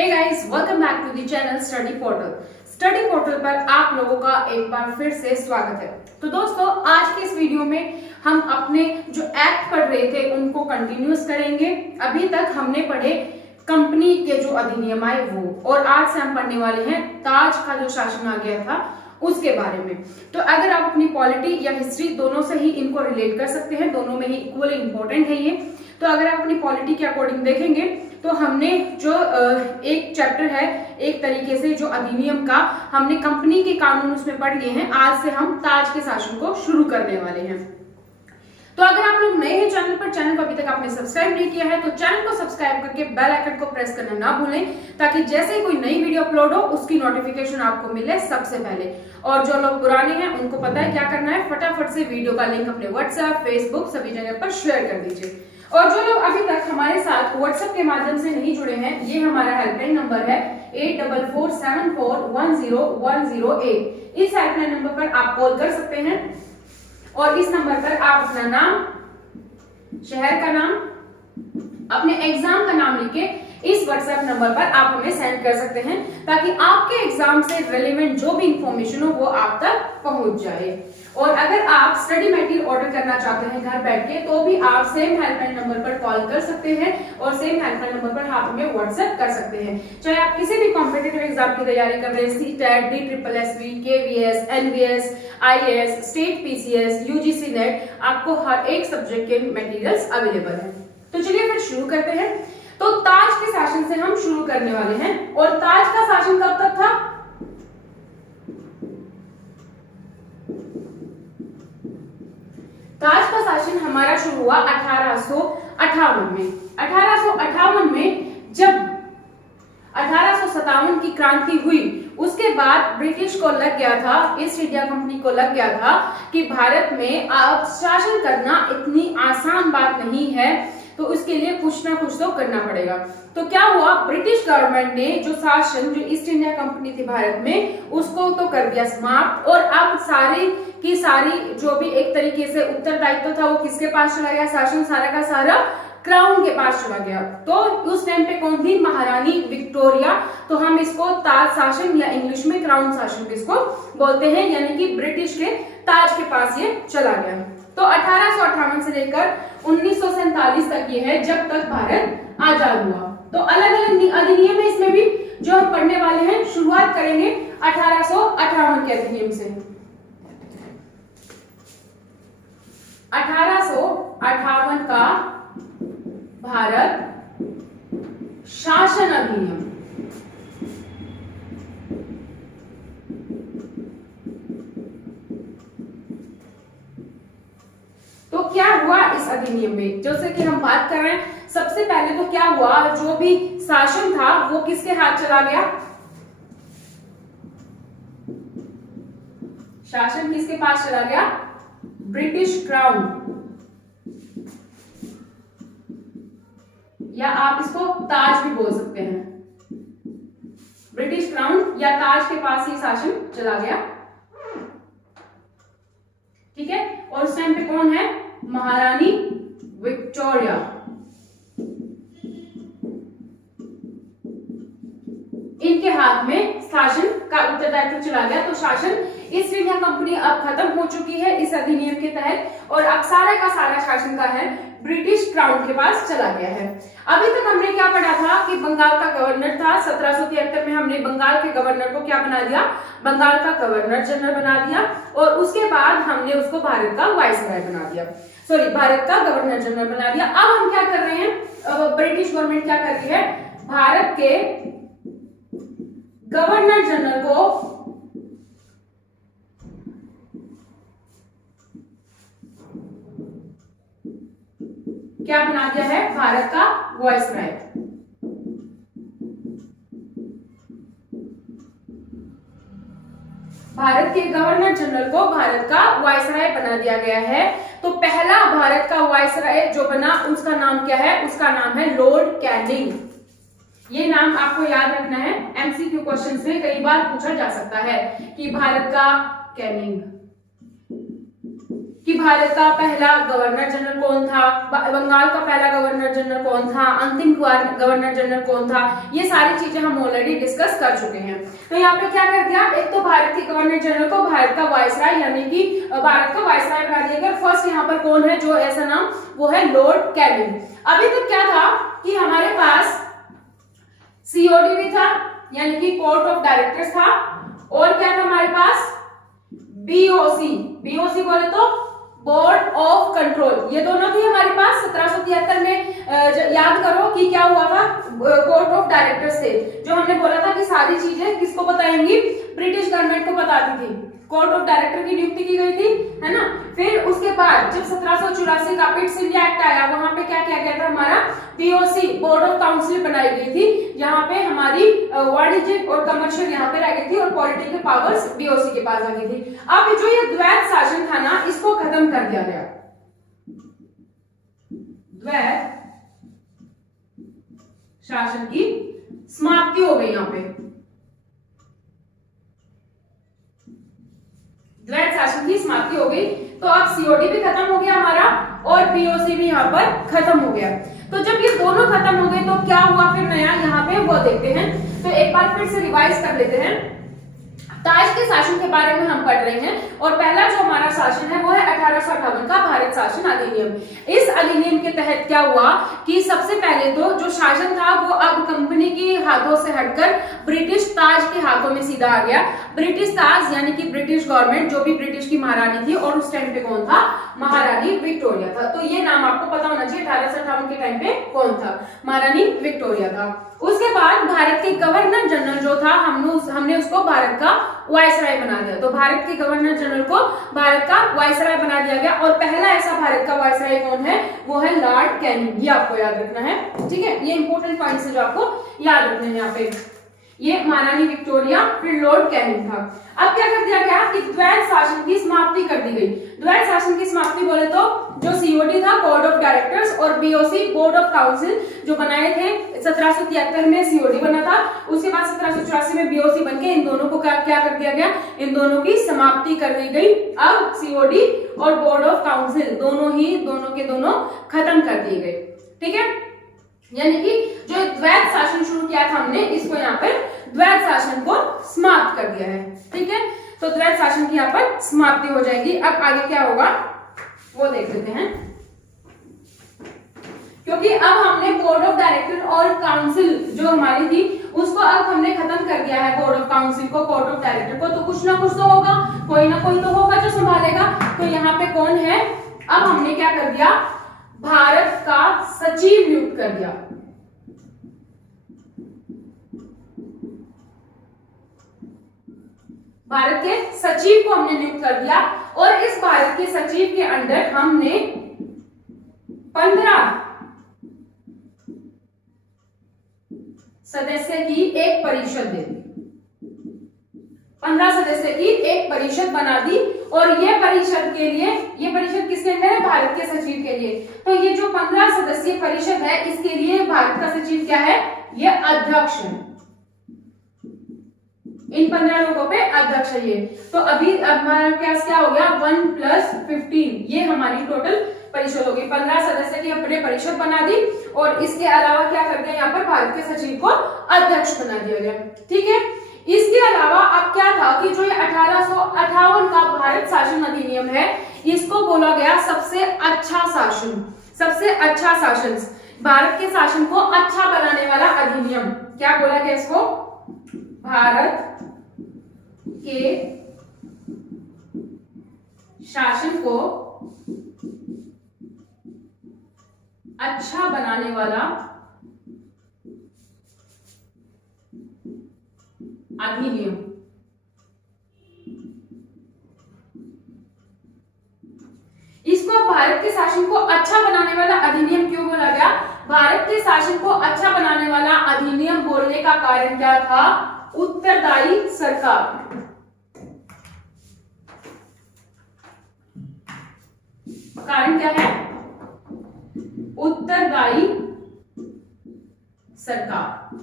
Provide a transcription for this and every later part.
Hey guys, welcome back to the channel study portal. Study portal पर आप लोगों का एक बार फिर से स्वागत है। तो दोस्तों, आज के इस वीडियो में हम अपने जो एक्ट पढ़ रहे थे उनको कंटिन्यूस करेंगे। अभी तक हमने पढ़े कंपनी के जो अधिनियम आए वो, और आज से हम पढ़ने वाले हैं ताज का जो शासन आ गया था उसके बारे में। तो अगर आप अपनी पॉलिटी या हिस्ट्री दोनों से ही इनको रिलेट कर सकते हैं, दोनों में ही इक्वली इंपॉर्टेंट है ये। तो अगर आप अपनी पॉलिटी के अकॉर्डिंग देखेंगे तो हमने जो एक चैप्टर है, एक तरीके से जो अधिनियम का हमने कंपनी के कानून उसमें पढ़ लिए हैं। आज से हम ताज के शासन को शुरू करने वाले हैं। तो अगर आप लोग नए हैं चैनल पर, चैनल को अभी तक आपने सब्सक्राइब नहीं किया है तो चैनल को सब्सक्राइब करके बेल आइकन को प्रेस करना ना भूलें, ताकि जैसे ही कोई नई वीडियो अपलोड हो उसकी नोटिफिकेशन आपको मिले सबसे पहले। और जो लोग पुराने हैं उनको पता है क्या करना है, फटाफट से वीडियो का लिंक अपने व्हाट्सएप, फेसबुक सभी जगह पर शेयर कर दीजिए। और जो लोग अभी तक हमारे साथ व्हाट्सएप के माध्यम से नहीं जुड़े हैं, ये हमारा हेल्पलाइन नंबर है 8447410108। इस हेल्पलाइन नंबर पर आप कॉल कर सकते हैं और इस नंबर पर आप अपना नाम, शहर का नाम, अपने एग्जाम का नाम लिख के इस व्हाट्सएप नंबर पर आप हमें सेंड कर सकते हैं, ताकि आपके एग्जाम से रिलेवेंट जो भी इंफॉर्मेशन हो वो आप तक पहुंच जाए। और अगर आप स्टडी मटेरियल ऑर्डर करना चाहते हैं घर बैठ के, तो भी आप सेम हेल्पलाइन नंबर पर कॉल कर सकते हैं और सेम हेल्पलाइन नंबर पर आप हमें व्हाट्सएप कर सकते हैं। चाहे आप किसी भी कॉम्पिटिटिव एग्जाम की तैयारी कर रहे हैं, CTET, DSSB, KVS, NVS, IAS, state PCS, UGC net, आपको हर एक सब्जेक्ट के मटेरियल्स अवेलेबल हैं। तो चलिए फिर शुरू करते हैं। तो ताज के शासन से हम शुरू करने वाले हैं। और ताज का शासन कब तक था? ताज का शासन हमारा शुरू हुआ 1858 में। 1858 में जब 1857 की क्रांति हुई, उसके बाद ब्रिटिश को लग गया था, ईस्ट इंडिया कंपनी को लग गया था कि भारत में अब शासन करना इतनी आसान बात नहीं है, तो उसके लिए कुछ ना कुछ तो करना पड़ेगा। तो क्या हुआ, ब्रिटिश गवर्नमेंट ने जो शासन, जो ईस्ट इंडिया कंपनी थी भारत में, उसको तो कर दिया समाप्त। और अब सारी की सारी जो भी एक तरीके से उत्तरदायित्व था वो किसके पास चला गया? शासन सारा का सारा क्राउन के पास चला गया। तो उस टाइम पे कौन थी? महारानी विक्टोरिया। तो हम इसको ताज शासन या इंग्लिश में क्राउन शासन किसको बोलते हैं, यानी कि ब्रिटिश के ताज के पास ये चला गया। तो 1858 से लेकर 1947 तक ये है, जब तक भारत आजाद हुआ। तो अलग अलग अधिनियम है इसमें भी जो हम पढ़ने वाले हैं। शुरुआत करेंगे 1858 के अधिनियम से। 1858 का भारत शासन अधिनियम। तो क्या हुआ इस अधिनियम में, जैसे कि हम बात कर रहे हैं, सबसे पहले तो क्या हुआ, जो भी शासन था वो किसके हाथ चला गया? शासन किसके पास चला गया? ब्रिटिश क्राउन, या आप इसको ताज भी बोल सकते हैं। ब्रिटिश क्राउन या ताज के पास ही शासन चला गया, ठीक है। और उस टाइम पे कौन है? महारानी विक्टोरिया। इनके हाथ में शासन का उत्तरदायित्व चला गया। तो शासन ईस्ट इंडिया कंपनी अब खत्म हो चुकी है इस अधिनियम के तहत, और अब सारा का सारा शासन का है ब्रिटिश क्राउन के पास चला गया है। अभी तक हमने क्या पढ़ा था कि बंगाल का गवर्नर था। 1773 में हमने बंगाल के गवर्नर को क्या बना दिया? बंगाल का गवर्नर जनरल बना दिया। और उसके बाद हमने उसको भारत का वाइसराय बना दिया, सॉरी भारत का गवर्नर जनरल बना दिया। अब हम क्या कर रहे हैं, ब्रिटिश गवर्नमेंट क्या कर रही है, भारत के गवर्नर जनरल को क्या बना दिया है? भारत का वाइसराय। भारत के गवर्नर जनरल को भारत का वाइसराय बना दिया गया है। तो पहला भारत का वाइसराय जो बना उसका नाम क्या है? उसका नाम है लॉर्ड कैनिंग। ये नाम आपको याद रखना है, MCQ क्वेश्चंस में कई बार पूछा जा सकता है कि भारत का कैनिंग। कि भारत का पहला गवर्नर जनरल कौन था, बंगाल का पहला गवर्नर जनरल कौन था, अंतिम गवर्नर जनरल कौन था, ये सारी चीजें हम ऑलरेडी डिस्कस कर चुके हैं। तो यहाँ पे क्या कर दिया, एक तो भारत के गवर्नर जनरल को भारत का वायसराय यानी कि भारत का वायसराय बना दिया गया। फर्स्ट यहाँ पर कौन है जो ऐसा नाम, वो है लॉर्ड कैनिंग। अभी तक क्या था कि हमारे पास सीओडी भी था यानी कि कोर्ट ऑफ डायरेक्टर्स था, और क्या था हमारे पास बीओसी, बीओसी बोले तो बोर्ड ऑफ कंट्रोल, ये दोनों थी हमारे पास। 1773 में याद करो कि क्या हुआ था, कोर्ट ऑफ डायरेक्टर्स थे, जो हमने बोला था कि सारी चीजें किसको बताएंगी, ब्रिटिश गवर्नमेंट को बताती थी। कोर्ट ऑफ डायरेक्टर की नियुक्ति की गई थी, है ना। फिर उसके बाद जब 1784 का पिट्स इंडिया एक्ट आया, वहां पे क्या किया गया था, हमारा बीओसी बोर्ड ऑफ काउंसिल बनाई गई थी, जहां पे हमारी वाणिज्यिक और कमर्शियल यहाँ पे रह गई थी और पॉलिटिकल पावर्स बीओसी के पास आ गई थी। अब जो ये द्वैत शासन था ना, इसको खत्म कर दिया गया। द्वैत शासन की समाप्ति हो गई, यहाँ पे द्वैत शासन की समाप्ति हो गई। तो अब सीओडी भी खत्म हो गया हमारा और बीओसी भी यहाँ पर खत्म हो गया। तो जब ये दोनों खत्म हो गए तो क्या हुआ फिर नया यहाँ पे, वो देखते हैं। तो एक बार फिर से रिवाइज कर लेते हैं। ताज के शासन के बारे में हम पढ़ रहे हैं और पहला जो हमारा शासन है वो है 1858 का भारत शासन अधिनियम। इस अधिनियम के तहत क्या हुआ कि सबसे पहले तो जो शासन था वो अब कंपनी के हाथों से हटकर ब्रिटिश ताज के हाथों में सीधा आ गया। ब्रिटिश ताज यानी कि ब्रिटिश गवर्नमेंट, जो भी ब्रिटिश की महारानी थी, और उस टाइम पे कौन था, महारानी विक्टोरिया था। तो ये नाम आपको पता होना चाहिए, 1858 के टाइम पे कौन था, महारानी विक्टोरिया था। उसके बाद भारत के गवर्नर जनरल जो था, हमने उसको भारत का वायसराय बना दिया। तो भारत के गवर्नर जनरल को भारत का वायसराय बना दिया गया। और पहला ऐसा भारत का वायसराय कौन है, वो है लॉर्ड कैनिंग। ये आपको याद रखना है, ठीक है। ये इंपॉर्टेंट पॉइंट्स है जो आपको याद रखने हैं। यहाँ पे ये महारानी विक्टोरिया, फिर लॉर्ड कैनिंग था। अब क्या कर दिया गया कि द्वैत शासन की समाप्ति कर दी गई। द्वैत शासन की समाप्ति बोले तो जो सीओडी था बोर्ड ऑफ डायरेक्टर्स और बीओसी बोर्ड ऑफ काउंसिल जो बनाए थे, 1773 में सीओडी बना था, उसके बाद 1784 में बीओसी बनके इन दोनों को क्या कर दिया गया, इन दोनों की समाप्ति कर दी गई। अब सीओडी और बोर्ड ऑफ काउंसिल दोनों के दोनों खत्म कर दिए गए, ठीक है। यानी कि जो द्वैत शासन शुरू किया था हमने, इसको यहाँ पर द्वैत शासन को समाप्त कर दिया है, ठीक है। तो द्वैत शासन की यहाँ पर समाप्ति हो जाएगी। अब आगे क्या होगा वो देख लेते हैं, क्योंकि अब हमने बोर्ड ऑफ डायरेक्टर और काउंसिल जो हमारी थी उसको अब हमने खत्म कर दिया है, बोर्ड ऑफ काउंसिल को, बोर्ड ऑफ डायरेक्टर को। तो कुछ ना कुछ तो होगा, कोई ना कोई तो होगा जो संभालेगा। तो यहाँ पे कौन है, अब हमने क्या कर दिया, भारत का सचिव नियुक्त कर दिया। भारत के सचिव को हमने नियुक्त कर दिया और इस भारत के सचिव के अंडर हमने 15 सदस्य की एक परिषद दे दी। 15 सदस्य की एक परिषद बना दी और ये परिषद किसके अंदर है, भारत के सचिव के लिए। तो ये जो 15 सदस्यीय परिषद है, इसके लिए भारत का सचिव क्या है, ये अध्यक्ष है। इन 15 लोगों पे अध्यक्ष है ये। तो अभी हमारे पास क्या हो गया, 1 + 15, ये हमारी टोटल परिषद होगी। 15 सदस्य की अपने परिषद बना दी और इसके अलावा क्या कर दिया, यहाँ पर भारत के सचिव को अध्यक्ष बना दिया गया, ठीक है। इसके अलावा अब क्या था कि जो ये 1858 का भारत शासन अधिनियम है, इसको बोला गया सबसे अच्छा शासन। सबसे अच्छा शासन, भारत के शासन को अच्छा बनाने वाला अधिनियम, क्या बोला गया इसको, भारत के शासन को अच्छा बनाने वाला अधिनियम। इसको भारत के शासन को अच्छा बनाने वाला अधिनियम क्यों बोला गया, भारत के शासन को अच्छा बनाने वाला अधिनियम बोलने का कारण क्या था, उत्तरदायी सरकार। कारण क्या है, उत्तरदायी सरकार,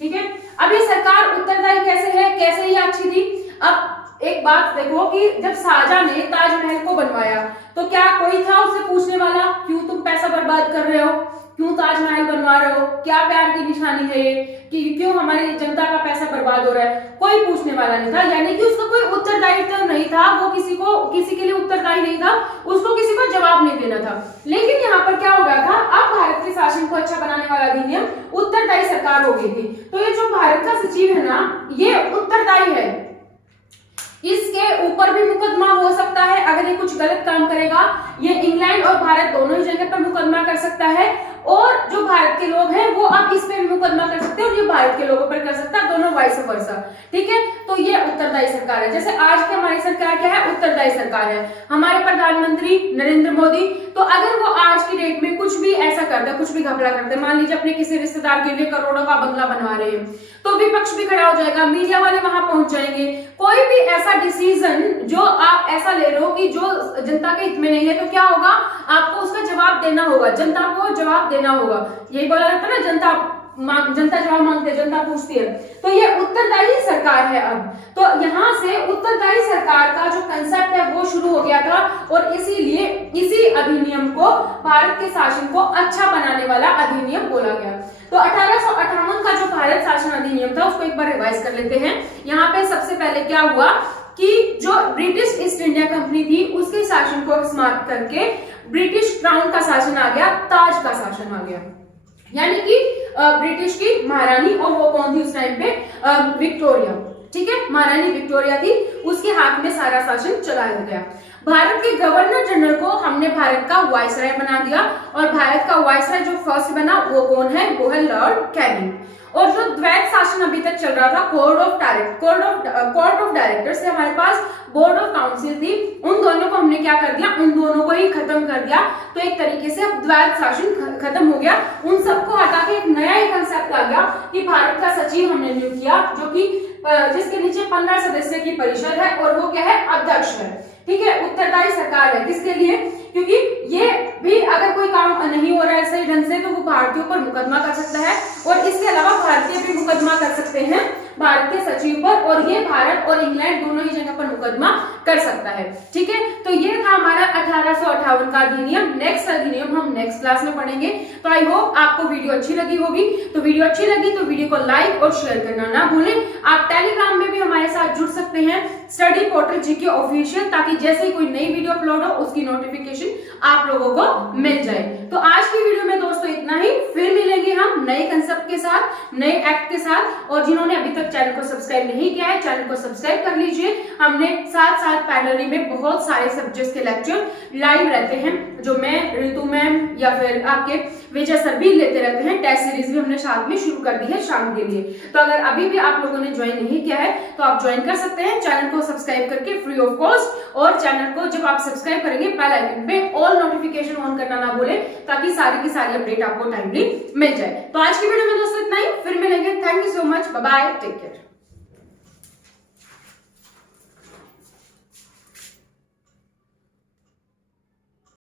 ठीक है। अब ये सरकार उत्तरदायी कैसे है, कैसे ये अच्छी थी। अब एक बात देखो कि जब शाहजहां ने ताजमहल को बनवाया तो क्या कोई था उससे पूछने वाला क्यों तुम पैसा बर्बाद कर रहे हो, क्यों ताजमहल बनवा रहे हो, क्या प्यार की निशानी है ये, कि क्यों हमारी जनता का पैसा बर्बाद हो रहा है, कोई पूछने वाला नहीं था। यानी कि उसका कोई उत्तरदायित्व नहीं था, वो किसी के लिए उत्तरदायी नहीं था, उसको किसी को जवाब नहीं देना था। लेकिन यहाँ पर क्या हो गया था, अब भारत के शासन को अच्छा बनाने वाला अधिनियम उत्तरदायी सरकार हो गई थी। तो ये जो भारत का सचिव है ना, ये उत्तरदायी है, इसके ऊपर भी मुकदमा हो सकता है अगर ये कुछ गलत काम करेगा। ये इंग्लैंड और भारत दोनों ही जगह पर मुकदमा कर सकता है, और जो भारत के लोग हैं वो अब इस पे भी मुकदमा कर सकते हैं और ये भारत के लोगों पर कर सकता है, दोनों वाइस वर्सा। ठीक है, तो ये उत्तरदायी सरकार है। जैसे आज की हमारी सरकार क्या है, उत्तरदायी सरकार है। हमारे प्रधानमंत्री नरेंद्र मोदी, तो अगर वो आज की डेट में कुछ भी ऐसा करते, कुछ भी घपला करते, मान लीजिए अपने किसी रिश्तेदार के लिए करोड़ों का बंगला बनवा रहे हैं, तो विपक्ष भी खड़ा हो जाएगा, मीडिया वाले वहां पहुंच जाएंगे। कोई भी ऐसा डिसीजन जो आप ऐसा ले रहे हो कि जो जनता के हित में नहीं है, तो क्या होगा, आपको उसका जवाब देना होगा, जनता को जवाब देना होगा। यही बोला जाता है ना, जनता जवाब मांगती है, जनता पूछती है। तो ये उत्तरदायी सरकार है अब। तो यहाँ से उत्तरदायी सरकार का जो कंसेप्ट है वो शुरू हो गया था, और इसीलिए इसी अधिनियम को भारत के शासन को अच्छा बनाने वाला अधिनियम बोला गया। तो 1858 का जो भारत शासन अधिनियम था उसको एक बार रिवाइज कर लेते हैं। यहाँ पे सबसे पहले क्या हुआ कि जो ब्रिटिश ईस्ट इंडिया कंपनी थी उसके शासन को समाप्त करके ब्रिटिश क्राउन का शासन आ गया, ताज का शासन आ गया। यानी कि ब्रिटिश की महारानी, और वो कौन थी उस टाइम पे, विक्टोरिया। ठीक है, महारानी विक्टोरिया थी, उसके हाथ में सारा शासन चलाया गया। भारत के गवर्नर जनरल को हमने भारत का वायसराय बना दिया, और भारत का वायसराय जो फर्स्ट बना वो कौन है, वो है लॉर्ड कैनिंग। और जो द्वैत शासन अभी तक चल रहा था, कोर्ट ऑफ डायरेक्टर से हमारे पास बोर्ड ऑफ काउंसिल थी, उन दोनों को हमने क्या कर दिया, उन दोनों को ही खत्म कर दिया। तो एक तरीके से अब द्वैत शासन खत्म हो गया, उन सबको हटा के एक नया ही कंसेप्ट आ गया कि भारत का सचिव हमने नियुक्त किया, जो कि जिसके नीचे 15 सदस्य की परिषद है, और वो क्या है, अध्यक्ष है। ठीक है, उत्तरदायी सरकार है। किसके लिए, क्योंकि ये भी अगर कोई काम नहीं हो रहा है सही ढंग से तो वो भारतीयों पर मुकदमा कर सकता है, और इसके अलावा भारतीय भी मुकदमा कर सकते हैं भारत के सचिव पर, और ये भारत और इंग्लैंड दोनों ही जगह पर मुकदमा कर सकता है। ठीक है, तो ये था हमारा 1858 का अधिनियम। नेक्स्ट अधिनियम हम नेक्स्ट क्लास में पढ़ेंगे। तो आई होप आपको वीडियो अच्छी लगी होगी। तो वीडियो अच्छी लगी तो वीडियो को लाइक और शेयर करना ना भूलें। आप टेलीग्राम में भी हमारे साथ जुड़ सकते हैं, स्टडी पोर्टल जीके ऑफिशियल, ताकि जैसे ही कोई नई वीडियो अपलोड हो उसकी नोटिफिकेशन आप लोगों को मिल जाए। तो आज की वीडियो में दोस्तों इतना ही, फिर मिलेंगे हम नए कंसेप्ट के साथ, नए एक्ट के साथ। और जिन्होंने अभी तक चैनल को सब्सक्राइब नहीं किया है, चैनल को सब्सक्राइब कर लीजिए। हमने साथ साथ पैरेलली में बहुत सारे सब्जेक्ट्स के लेक्चर लाइव रहते हैं, जो मैं, ऋतु मैम या फिर आपके विजय सर भी लेते रहते हैं। टेस्ट सीरीज भी हमने साथ में शुरू कर दी है शाम के लिए। तो अगर अभी भी आप लोगों ने ज्वाइन नहीं किया है तो आप ज्वाइन कर सकते हैं, चैनल को सब्सक्राइब करके फ्री ऑफ कॉस्ट। और चैनल को जब आप सब्सक्राइब करेंगे बेल आइकन पे ऑल नोटिफिकेशन ऑन करना ना भूलें, ताकि सारी की सारी अपडेट आपको टाइमली मिल जाए। तो आज की वीडियो में दोस्तों इतना ही, फिर मिलेंगे। Thank you so much, bye bye, take care.